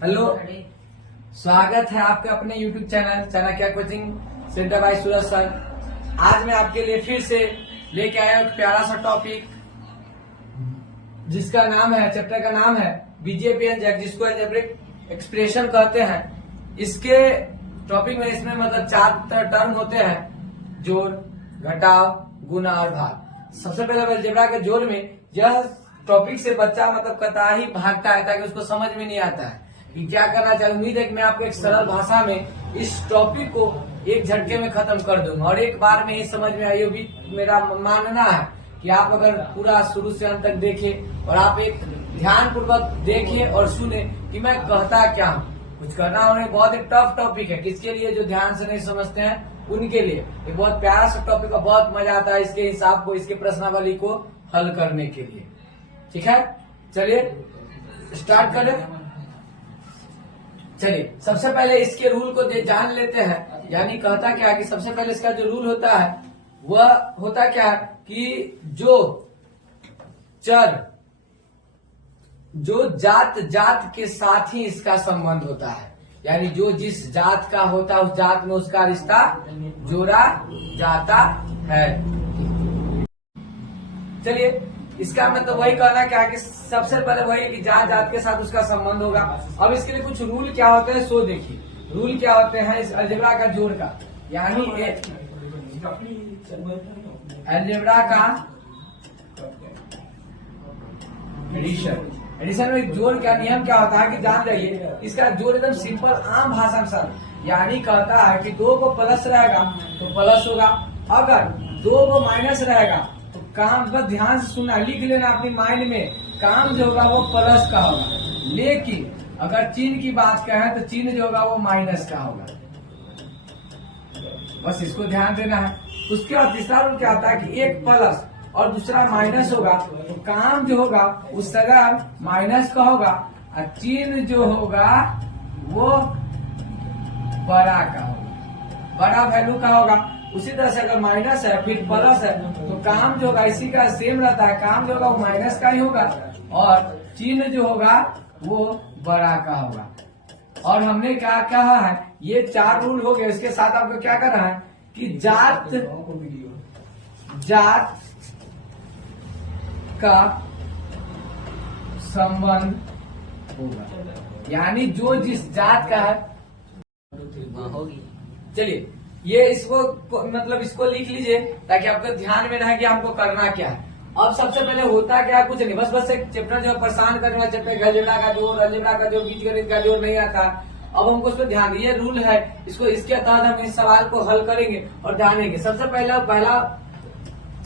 Hello, स्वागत है आपके अपने YouTube channel Chanakya coaching centre by Suraj sir. आज मैं आपके लिए फिर से लेके आया हूं एक प्यारा सा टॉपिक जिसका नाम है, चैप्टर का नाम है बीजेपी एंड जिसको एल्जेब्रिक एक्सप्रेशन कहते हैं। इसके टॉपिक में इसमें मतलब 4 टर्म होते हैं, जोड़, घटाव, गुणा और भाग। सबसे पहले अलजेब्रा के जोड़ में यह टॉपिक से बच्चा मतलब कतई ही भागता है ताकि उसको समझ में नहीं आता है कि क्या करना चाहिए। उम्मीद है कि मैं आपको एक सरल भाषा में इस टॉपिक को एक झटके में खत्म कर दूंगा और एक बार में ही समझ में आई। भी मेरा मानना है कि आप अगर पूरा शुरू से अंत तक देखें और आप एक ध्यान पूर्वक देखिए और सुने कि मैं कहता क्या हूँ। कुछ करना होने बहुत एक टफ टॉपिक है, किसके लिए जो ध्यान से नहीं समझते हैं उनके लिए एक बहुत प्यारा सा टॉपिक है। बहुत मजा आता है इसके हिसाब को, इसके प्रश्नावली को हल करने के लिए। ठीक है, चलिए स्टार्ट करें। चलिए सबसे पहले इसके रूल को जान लेते हैं। यानी कहता क्या है कि सबसे पहले इसका जो रूल होता है वह होता क्या है कि जो चर जो जात के साथ ही इसका संबंध होता है, यानी जो जिस जात का होता है उस जात में उसका रिश्ता जोड़ा जाता है। चलिए इसका मतलब वही कहना क्या है कि सबसे पहले वही कि जात के साथ उसका संबंध होगा। अब इसके लिए कुछ रूल क्या होते हैं सो देखिए। रूल क्या होते हैं इस अलजेब्रा का जोड़ का, यानी अलजेब्रा का एडिशन में जोड़ का नियम क्या होता है कि जान जाइए। इसका जोड़ एकदम सिंपल आम भाषा में सर, यानी कहता है कि 2 को प्लस रहेगा तो प्लस होगा, अगर 2 को माइनस रहेगा तो काम बस ध्यान से सुनना, लिख लेना अपनी माइंड में, काम जो होगा वो प्लस का होगा। लेकिन अगर चिन्ह की बात करें तो चिन्ह जो होगा वो माइनस का होगा। बस इसको ध्यान देना है। उसके बाद तीसरा रूल क्या होता है कि एक प्लस और दूसरा माइनस होगा तो काम जो होगा उस तरह माइनस का होगा और चिन्ह जो होगा वो बड़ा का होगा, बड़ा वैल्यू का होगा। उसी तरह से अगर माइनस है फिर प्लस है तो काम जो होगा इसी का सेम रहता है, काम जो होगा वो माइनस का ही होगा और चिन्ह जो होगा वो बड़ा का होगा। और हमने क्या कहा है, ये 4 रूल हो गए। इसके साथ आपको क्या करना है कि जात का संबंध होगा, यानी जो जिस जात का है। चलिए ये इसको मतलब इसको लिख लीजिए ताकि आपको ध्यान में रहे कि हमको करना क्या है। अब सबसे पहले होता क्या है, कुछ नहीं, बस एक चैप्टर जो परेशान करने वाला चैप्टर अलजेब्रा का जोड़, अलजेब्रा का जो बीजगणित का जोड़ नहीं आता। अब हमको उस पर ध्यान दिए, रूल है इसको, इसके तहत हम इस सवाल को हल करेंगे और ध्यान देंगे। सबसे पहला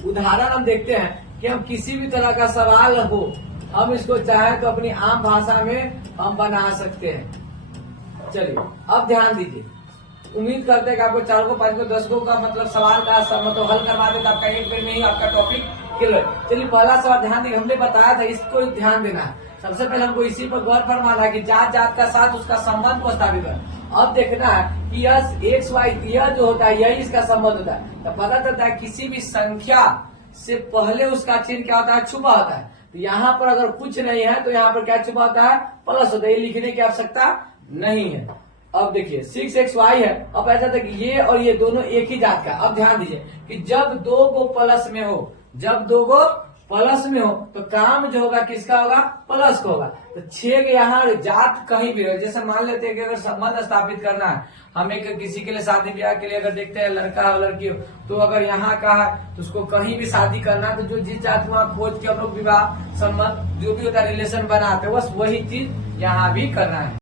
उदाहरण हम देखते हैं कि हम किसी भी तरह का सवाल हो हम इसको चाहे तो अपनी आम भाषा में हम बना सकते हैं। चलिए अब ध्यान दीजिए। उम्मीद करते हैं कि आपको 4 को 5 को 10 को का मतलब सवाल का मतलब हल करवा देता आपका एक मिनट में ही आपका टॉपिक क्लियर। चलिए पहला सवाल ध्यान देंगे, हमने बताया था इसको ध्यान देना है। सबसे पहले हमको इसी पर गौर फरमाना है कि जात का साथ उसका संबंध को स्थापित कर। अब देखना है कि यह एक्स वाई यह जो होता है यही इसका संबंध होता है। तो पता चलता है किसी भी संख्या से पहले उसका चिन्ह क्या होता है, छुपा होता है। तो यहाँ पर अगर कुछ नहीं है तो यहाँ पर क्या छुपा होता है, प्लस होता है। ये लिखने की आवश्यकता नहीं है। अब देखिए 6xy है। अब ऐसा था कि ये और ये दोनों एक ही जात का। अब ध्यान दीजिए कि जब 2 को प्लस में हो, जब 2 को प्लस में हो तो काम जो होगा किसका होगा, प्लस का होगा। तो 6 के यहाँ जात कहीं भी हो, जैसे मान लेते हैं कि अगर संबंध स्थापित करना है, हम एक किसी के लिए शादी ब्याह के लिए अगर देखते हैं लड़का हो लड़की हो, तो अगर यहाँ का है तो उसको कहीं भी शादी करना है तो जो जिस जात को आप खोज के हम लोग विवाह संबंध जो भी होता है रिलेशन बनाते हैं बस वही चीज यहाँ भी करना है।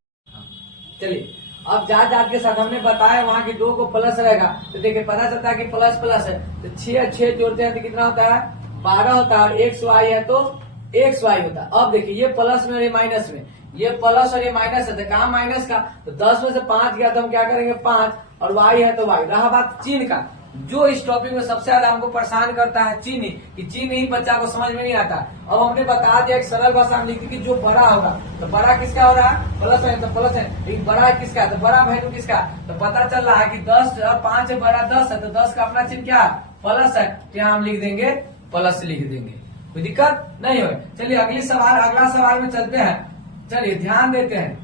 चलिए अब जात के साथ हमने बताया वहाँ की 2 को प्लस रहेगा तो देखिए पता चलता है कि प्लस प्लस है तो 6 जोड़ते हैं तो कितना होता है, 12 होता है। और एक्स वाई है तो एक्स वाई होता है। अब देखिए ये प्लस में और ये माइनस में, ये प्लस और ये माइनस है तो कहाँ माइनस का, तो 10 में से 5 गया तो हम क्या करेंगे 5 और वाई है तो वाई। रहा बात चिन्ह का, जो इस टॉपिक में सबसे ज्यादा हमको परेशान करता है चिन्ह, कि चिन्ह ही बच्चा को समझ में नहीं आता। अब हमने बता दिया एक सरल भाषा में लिखी कि जो बड़ा होगा तो बड़ा किसका हो रहा है, प्लस है तो प्लस है, लेकिन बड़ा किसका, तो बड़ा वैल्यू किसका। तो पता चल रहा है कि 10 और 5 बड़ा 10 है तो 10 का अपना चिन्ह क्या है, प्लस है। तो यहाँ हम लिख देंगे प्लस लिख देंगे, कोई दिक्कत नहीं हो। चलिए अगला सवाल में चलते हैं। चलिए ध्यान देते हैं।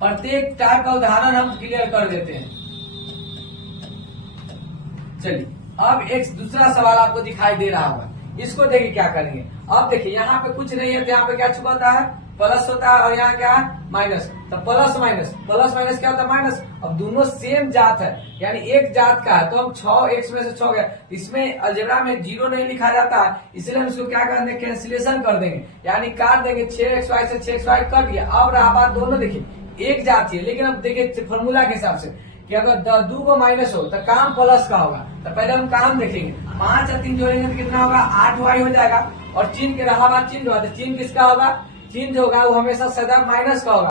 प्रत्येक टाइप का उदाहरण हम क्लियर कर देते हैं। चलिए अब एक दूसरा सवाल आपको दिखाई दे रहा होगा, इसको देखिए क्या करेंगे। अब देखिए यहाँ पे कुछ नहीं है तो यहाँ पे क्या छुपा होता है, प्लस होता है, और यहाँ क्या है, माइनस। तो प्लस माइनस क्या होता है, माइनस। अब दोनों सेम जात है, यानी एक जात का है, तो हम 6x में से 6 गया। इसमें अलजेब्रा में 0 नहीं लिखा जाता है, इसलिए हम इसको क्या कर देंगे, कैंसिलेशन कर देंगे, यानी काट देंगे। 6xy से 6xy कट गया। अब रहा बात, दोनों देखिए एक जात है, लेकिन अब देखिए फॉर्मूला के हिसाब से कि अगर 2 को माइनस हो तो काम प्लस का होगा। तो पहले हम काम देखेंगे, 5 और 3 जोड़ेंगे तो कितना होगा, 8y हो जाएगा। और चिन्ह के रहा बात, चिन्ह होगा तो चिन्ह किसका होगा, चिन्ह जो होगा वो हमेशा सदा माइनस का होगा।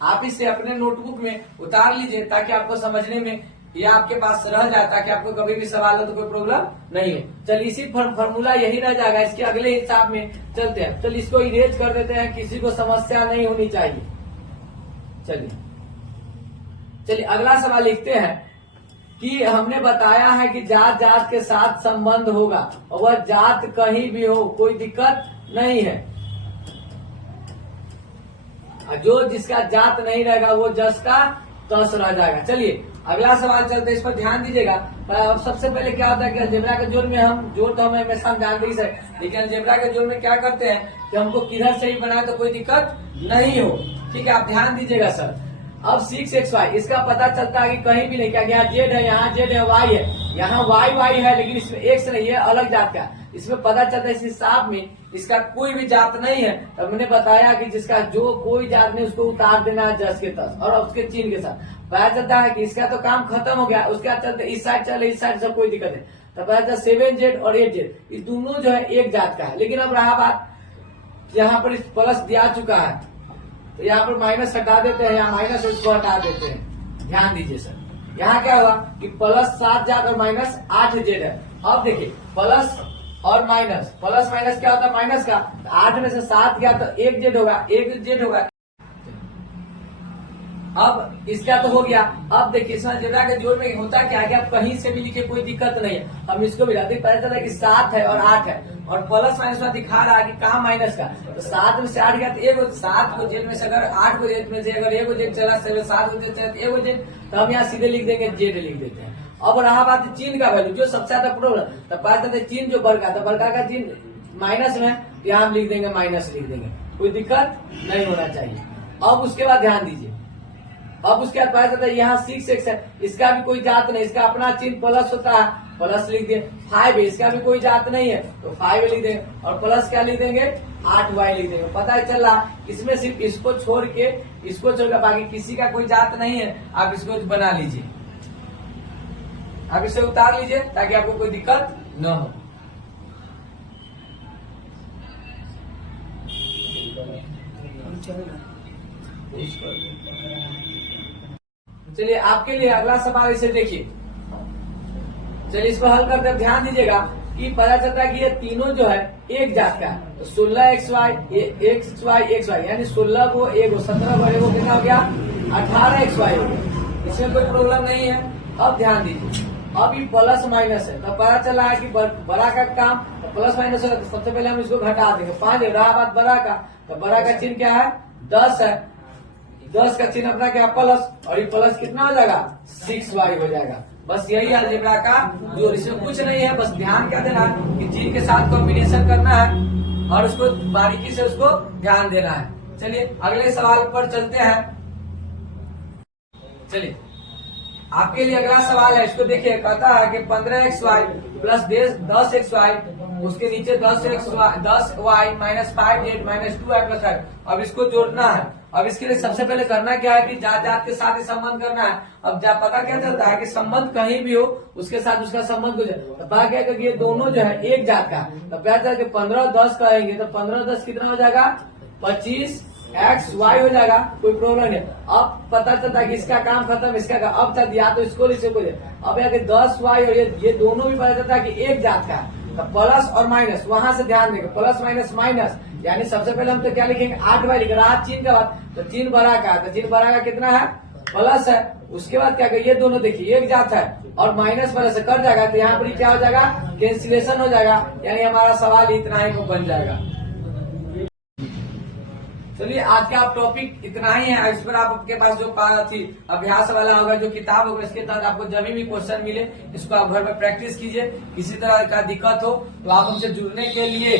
आप इसे अपने नोटबुक में उतार लीजिए ताकि आपको समझने में या आपके पास रह जाए, ताकि आपको कभी भी सवाल हो तो कोई प्रॉब्लम नहीं हो। चलिए इसी फॉर्मूला यही रह जाएगा, इसके अगले हिसाब में चलते हैं। चलिए इसको इरेज कर देते हैं, किसी को समस्या नहीं होनी चाहिए। चलिए अगला सवाल लिखते हैं कि हमने बताया है कि जात जात के साथ संबंध होगा और वह जात कहीं भी हो, कोई दिक्कत नहीं है। जो जिसका जात नहीं रहेगा वो जस का तस रह जाएगा। चलिए अगला सवाल चलते हैं, इस पर ध्यान दीजिएगा। अब सबसे पहले क्या होता है कि अलजेब्रा के जोड़ में हम जोड़ तो हमें हमेशा जानते ही सर, लेकिन अलजेब्रा के जोड़ में क्या करते हैं कि हमको किधर से ही बनाए तो कोई दिक्कत नहीं हो। ठीक है, आप ध्यान दीजिएगा सर। अब 6xy इसका पता चलता है कि कहीं भी नहीं, क्या यहाँ जेड है, यहाँ जेड है, वाई है, यहाँ वाई है, लेकिन इसमें एक्स नहीं है, अलग जात का। इसमें पता चलता है इस हिसाब में इसका कोई भी जात नहीं है। तो हमने बताया कि जिसका जो कोई जात नहीं उसको उतार देना है जस के तस और उसके चिन्ह के साथ। पता चलता है कि इसका तो काम खत्म हो गया, उसके बाद चलते इस साइड चले, इस साइड से कोई दिक्कत है। तो पता चलता 7z और 8z इस दोनों जो है एक जात का है। लेकिन अब रहा बात, यहाँ पर प्लस दिया चुका है तो यहाँ पर माइनस हटा देते हैं, यहाँ माइनस इसको हटा देते हैं। ध्यान दीजिए सर, यहाँ क्या हुआ कि प्लस 7 जात और माइनस 8z है। अब देखिए प्लस और माइनस, प्लस माइनस क्या होता है, माइनस का। 8 में से 7 गया तो 1z होगा, 1z होगा। अब इसका तो हो गया। अब देखिए इसमें अलजेब्रा के जोड़ में होता क्या है कि आप कहीं से भी लिखे कोई दिक्कत नहीं है। हम इसको भी जाते पता चला कि 7 है और 8 है और प्लस माइनस में दिखा रहा है कि कहाँ माइनस का। तो 7 में से 8 गया तो 1, 7 को जेड में से अगर 8 को जेड में से अगर 1 जेड चला, 7 को जेड चला तो 1 जेड, तो हम यहाँ सीधे लिख देंगे जेड लिख देते हैं। अब रहा बात चिन्ह का वैल्यू, जो सबसे ज्यादा प्रॉब्लम, तो पता चलता है चिन्ह जो बड़का था, बड़का का चिन्ह माइनस में, यहाँ हम लिख देंगे माइनस लिख देंगे, कोई दिक्कत नहीं होना चाहिए। अब उसके बाद ध्यान दीजिए, अब उसके बाद पता चलता है यहाँ 6x है, इसका भी कोई जात नहीं, इसका अपना चिन्ह प्लस होता है, प्लस लिख दिए। 5 है, इसका भी कोई जात नहीं है तो 5 लिख देंगे और प्लस क्या लिख देंगे, 8y लिख देंगे। पता चल रहा इसमें सिर्फ इसको छोड़ के, इसको छोड़कर बाकी किसी का कोई जात नहीं है। आप इसको बना लीजिए, आप इसे उतार लीजिए ताकि आपको कोई दिक्कत न हो। चलिए आपके लिए अगला सवाल इसे देखिए। चलिए इसको हल करते हैं, ध्यान दीजिएगा कि पता चलता है कि ये तीनों जो है एक जात का है। तो 16xy xy यानी 16 को 1 को 17 को 1 को कितना हो गया, 18xy हो गया। इसमें कोई प्रॉब्लम नहीं है। अब ध्यान दीजिए, अब ये प्लस माइनस है तो पता चला है कि बड़ा का काम तो प्लस माइनस होगा। तो सबसे पहले हम इसको घटा देंगे। 5 रहा बात बड़ा का, तो बड़ा का चिन्ह क्या है, 10 है, 10 का चिन्ह अपना क्या, प्लस, और ये प्लस कितना हो जाएगा, 6y हो जाएगा। बस यही अलजेब्रा का जो, इसमें कुछ नहीं है, बस ध्यान क्या देना है कि चिन्ह के साथ कॉम्बिनेशन करना है और उसको बारीकी से उसको ध्यान देना है। चलिए अगले सवाल पर चलते हैं। चलिए आपके लिए अगला सवाल है, इसको देखिए। कहता है कि 15xy प्लस 10xy, उसके नीचे 10y minus 5z minus 2y plus 5। अब इसको जोड़ना है। अब इसके लिए सबसे पहले करना क्या है कि जात जात के साथ ही संबंध करना है। अब पता क्या चलता है कि संबंध कहीं भी हो उसके साथ उसका संबंध हो जाए। तो पता क्या कि ये दोनों जो है एक जात का, तो पता चला कि 15-10 कहेंगे तो 15-10 कितना हो जाएगा, 25xy हो जाएगा, कोई प्रॉब्लम नहीं। अब पता चलता है कि इसका काम खत्म, इसका काम। अब चल या तो इसको इसको अब यहाँ 10y और ये दोनों भी पता चलता है कि एक जात का है। तो प्लस और माइनस वहां से ध्यान देंगे, प्लस माइनस माइनस, यानी सबसे पहले हम तो क्या लिखेंगे, 8y लिख रहा है चिन्ह का बाद, तो चिन्ह बड़ा का, तो चिन्ह बड़ा का कितना है, प्लस है। उसके बाद क्या ये दोनों देखिए एक जात है और माइनस वाले से कट जाएगा, तो यहाँ पर क्या हो जाएगा, कैंसिलेशन हो जाएगा, यानी हमारा सवाल इतना ही को बन जाएगा। चलिए आज का आप टॉपिक इतना ही है। इस पर आपके पास जो थी अभ्यास वाला होगा, जो किताब होगा, इसके तहत आपको जब भी क्वेश्चन मिले इसको आप घर पर प्रैक्टिस कीजिए। किसी तरह का दिक्कत हो तो आप हमसे जुड़ने के लिए